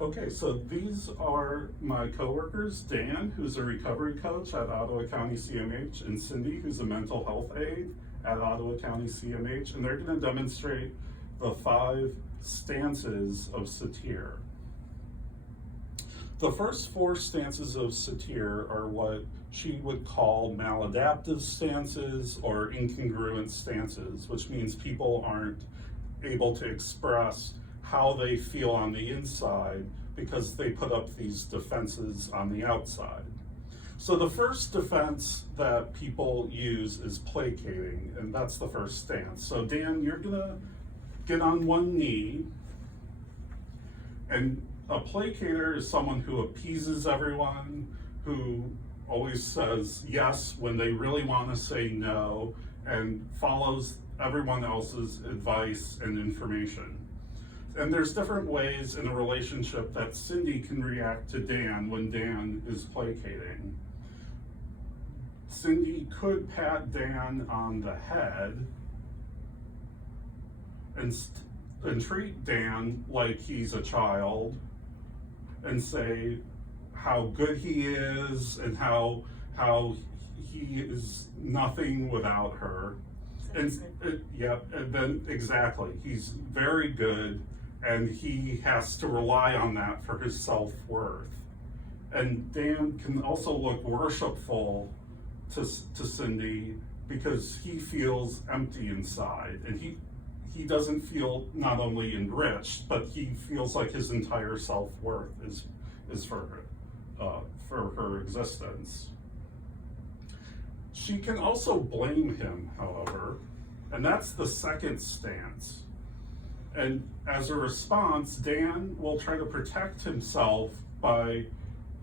Okay, so these are my coworkers, Dan, who's a recovery coach at Ottawa County CMH, and Cindy, who's a mental health aide at Ottawa County CMH, and they're going to demonstrate the 5 stances of Satir. The first 4 stances of Satir are what she would call maladaptive stances or incongruent stances, which means people aren't able to express how they feel on the inside because they put up these defenses on the outside. So the first defense that people use is placating, and that's the first stance. So Dan, you're gonna get on one knee, and a placater is someone who appeases everyone, who always says yes when they really want to say no, and follows everyone else's advice and information. And there's different ways in a relationship that Cindy can react to Dan when Dan is placating. Cindy could pat Dan on the head and treat Dan like he's a child and say how good he is and how he is nothing without her. And then exactly, he's very good, and he has to rely on that for his self-worth. And Dan can also look worshipful to Cindy because he feels empty inside, and he doesn't feel not only enriched, but he feels like his entire self-worth is for her existence. She can also blame him, however, and that's the second stance. And as a response, Dan will try to protect himself by,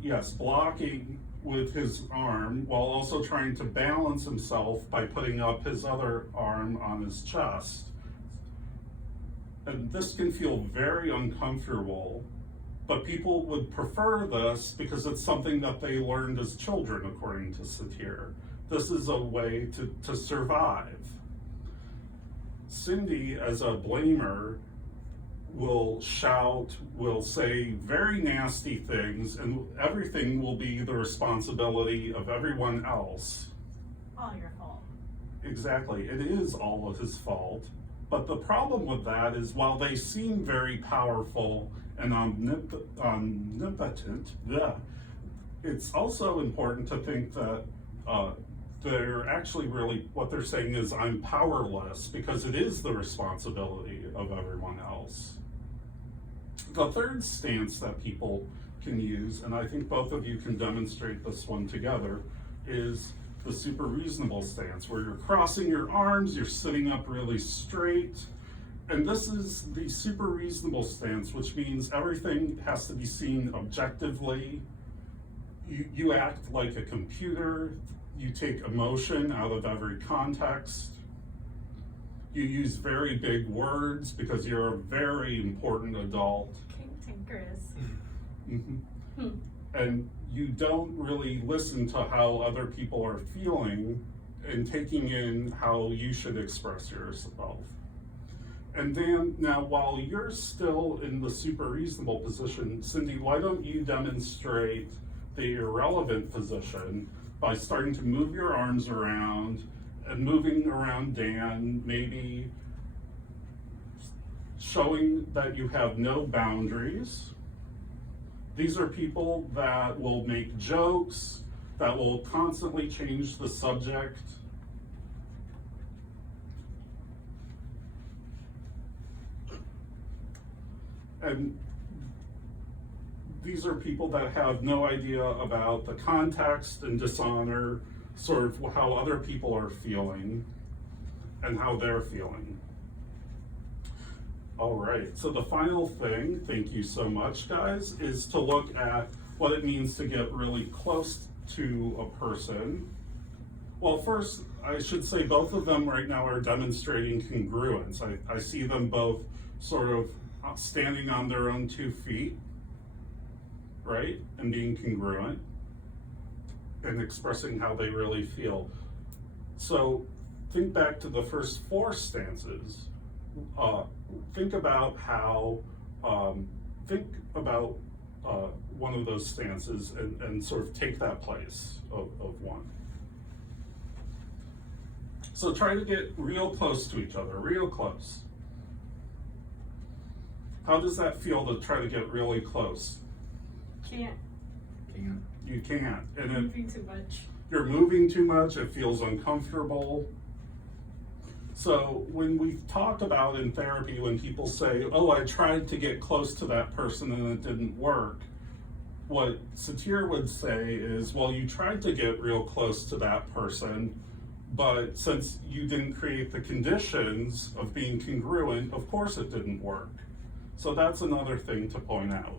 yes, blocking with his arm while also trying to balance himself by putting up his other arm on his chest. And this can feel very uncomfortable, but people would prefer this because it's something that they learned as children, according to Satir. This is a way to survive. Cindy, as a blamer, will shout, will say very nasty things, and everything will be the responsibility of everyone else. All your fault. Exactly, it is all of his fault. But the problem with that is while they seem very powerful and omnipotent, it's also important to think that they're actually really, what they're saying is, I'm powerless, because it is the responsibility of everyone else. The third stance that people can use, and I think both of you can demonstrate this one together, is the super reasonable stance, where you're crossing your arms, you're sitting up really straight. And this is the super reasonable stance, which means everything has to be seen objectively. You act like a computer. You take emotion out of every context. You use very big words because you're a very important adult. Cantankerous. Mm-hmm. And you don't really listen to how other people are feeling and taking in how you should express yourself. And Dan, now while you're still in the super reasonable position, Cindy, why don't you demonstrate the irrelevant position by starting to move your arms around and moving around Dan, maybe showing that you have no boundaries. These are people that will make jokes, that will constantly change the subject. And these are people that have no idea about the context and dishonor sort of how other people are feeling and how they're feeling. All right, so the final thing, thank you so much guys, is to look at what it means to get really close to a person. Well, first, I should say both of them right now are demonstrating congruence. I see them both sort of standing on their own 2 feet, right? And being congruent and expressing how they really feel. So think back to the first 4 stances. Think about one of those stances and sort of take that place of one. So try to get real close to each other, real close. How does that feel to try to get really close? Can't. You can't. And it, Moving too much. you're moving too much, it feels uncomfortable. So when we talk about in therapy, when people say, oh, I tried to get close to that person and it didn't work, what Satir would say is, well, you tried to get real close to that person, but since you didn't create the conditions of being congruent, of course it didn't work. So that's another thing to point out.